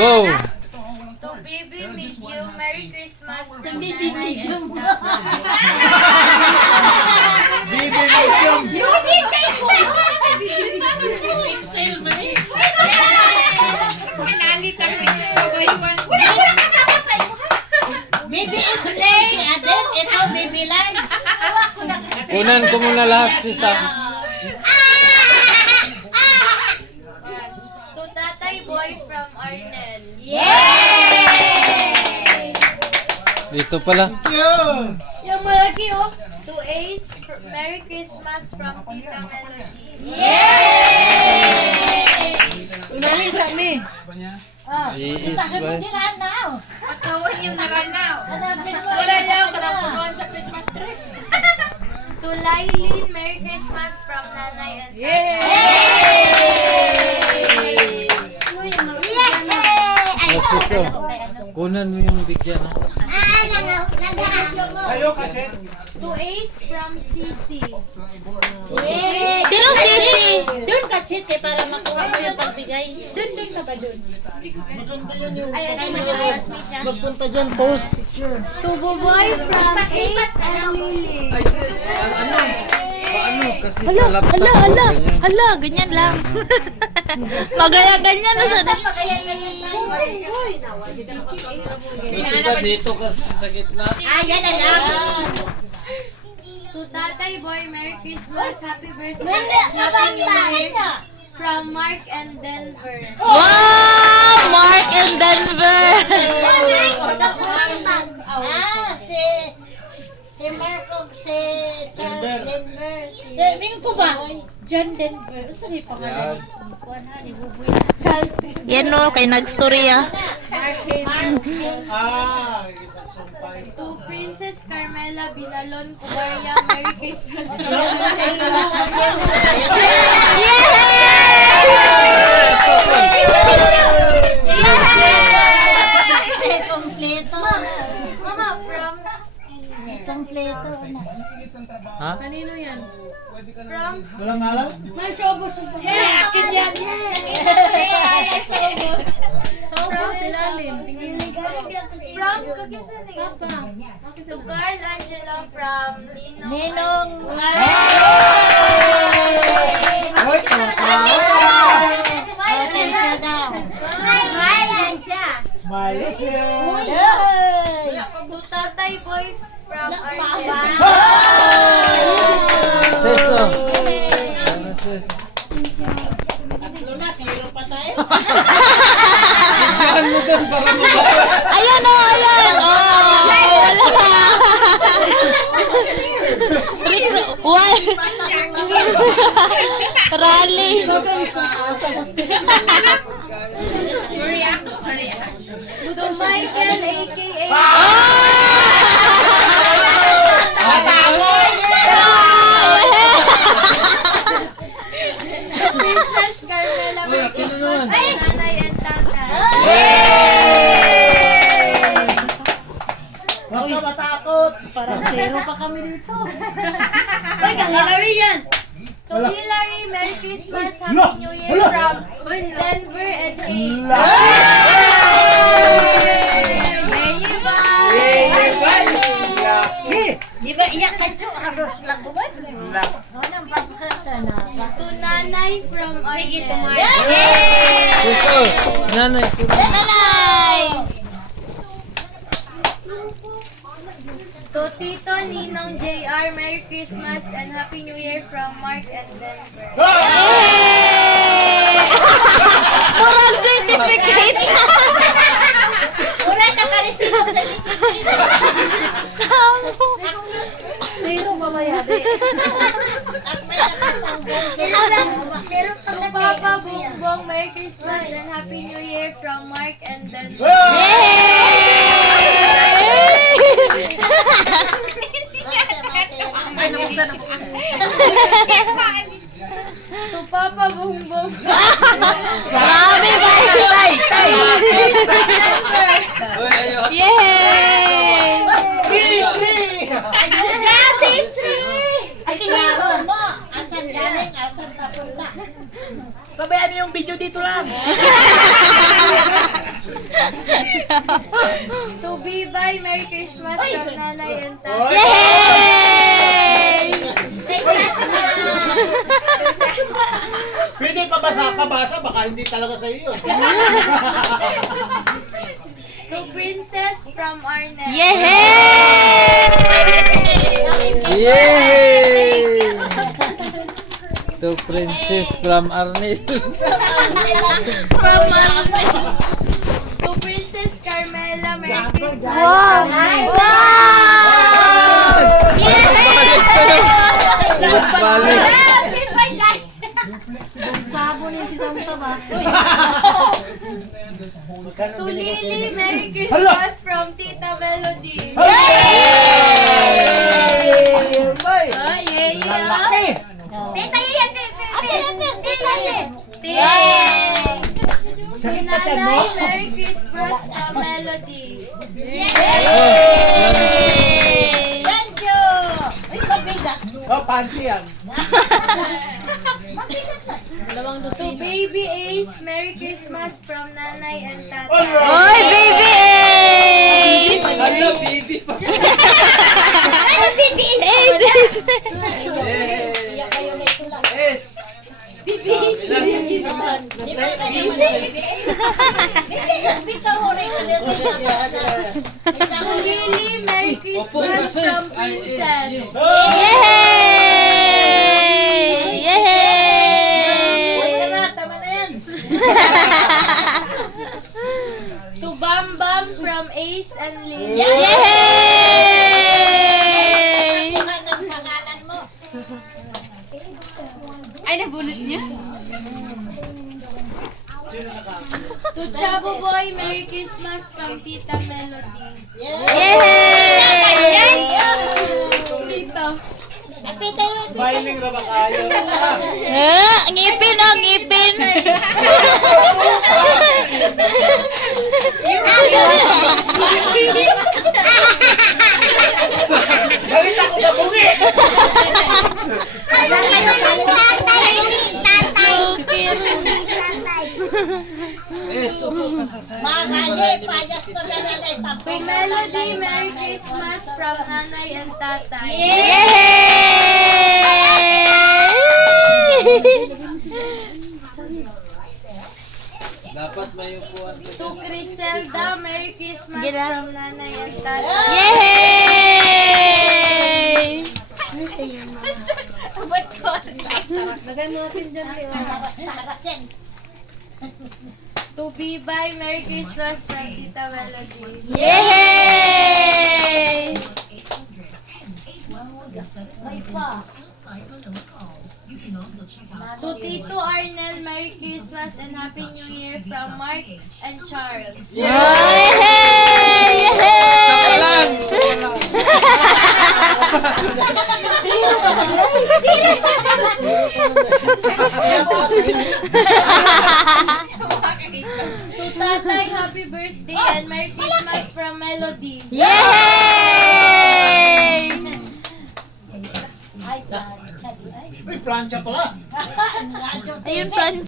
Go! To baby medium, Merry Christmas from Baby Nanay medium. and Tatay. Bibi medium. Beauty kay ko. Excel mo eh. Pinalit ako yung kabayuan. Wala kasama tayo. Baby Slay si Aden. Ito baby Lights. Kunan ko muna lahat si Sam. To Tatay Boy from Arnel. Yay! Dito pala. Yun. Yung malaki oh. To Ace, Merry Christmas from Tita Melody. Yay! Unahin sa amin. Iis Tahan mo ba? din anaw. Patuon yung naranaw. Hanapin mo Wala din niya ako ang kanapunuan sa Christmas tree. To Lylene, Merry Christmas from Nanay and Tatay. Yay! Nasiso. Kunan mo yung bigyan. Ayo kasi. To Ace from Sisi. Sino Sisi? Doon ka, Chite, para makuha mo yung pagbigay. Doon ka ba doon? Maganda yan yung Ayan yung mga classmate niya. magpunta dyan, post picture. To Buboy from Ace and Lily. Paano? Kasi sa laptop. Hala, ganyan lang. Magaya ganyan na sa Diba dito ka sa gitna? Ayan na lang. To Tatay Boy, Merry Christmas, Happy Birthday, Happy Happy New Year from Mark and Denver. Wow! Mark and Denver! Si Marco, si Charles Denver, si... ko ba? John Denver. Saan yung pangalan? Ni Buboy. Charles Denver. Yan o, kay nag-story ah. Sumpay. To Princess Carmela Binalon Cubaria, Merry Christmas. Kompleto. Mama, from Kompleto. Ha? Kanino yan? from Walang ngalan? Akin yan. From silalim. Tingnan mo. from to Carl Angelo from Ninong. Ninong. Hoy, kumakain. Okay siya daw. Smile siya. Smile siya. Yay! To Tatay Boy from Arnel. Seso. Ano sis? Bigyan mo doon para mababa. Ayan o, ayan! Oh, wala! Rally! To Michael, a.k.a. Princess Carmela, Merry Christmas, Nanay and Tatay. Huwag ka matakot. Parang zero pa kami dito. Uy, Hillary yan! To Hillary, Merry Christmas, Happy New Year from Denver and Kate. Di ba iyak ka, Chu? Halos lang ba? Nang pagkasa na. To Nanay from Arnel. Seso. Nanay. Nanay! To Tito Ninong JR, Merry Christmas and Happy New Year from Mark and Denver. Murag certificate! Wala ka ka-receive sa certificate. Zero mamayari. To Papa Bongbong, Merry Christmas and Happy New Year from Mark and Denver. To Papa Bongbong. Grabe ba? Yay! Asan galing? Asan papunta? Pabayaan niyo yung video dito lang. To Bibay, Merry Christmas from Nanay and Tatay. Yay! Pwede pa pabasa, baka hindi talaga sa'yo yun. To Princess from Arnel. Yay! Yay! To Princess from Arnel. To Princess Carmela, Merry Christmas Wow! from Nanay. Wow! Balik. To Lily, Merry Christmas from Tita Melody. Bay! Yeah. To Nanay, Merry Christmas from Melody. Oh, panty yan. To Baby Ace, Merry Christmas from Nanay and Tatay. Oy, baby Ace! Hala, baby pa. Ace! Yes. To Lily, Merry Christmas from Princess. Yay! Yay! To Bam Bam from Ace and Lily. Yay! Ay, nabunot niya? To Chavo Boy, Merry Christmas from Tita Melody. Yay! Tito. Smiling ra ba kayo? Ngipin oh, ngipin! Galit ako sa bungi! Yes, upo ka sa side. To Melody, Merry Christmas from Nanay and Tatay. Dapat may upuan ka. To Criselda, Merry Christmas Gila. from Nanay and Tatay. Yay! To Bibay, Merry Christmas from Tita Melody. Yay! To Tito Arnel, Merry Christmas and Happy New Year from Mark and Charles. Yay! Saka lang, saka lang. To Tatay, Happy Birthday and Merry Christmas from Melody. Yay! Uy, plancha pala. Ayun, Fran.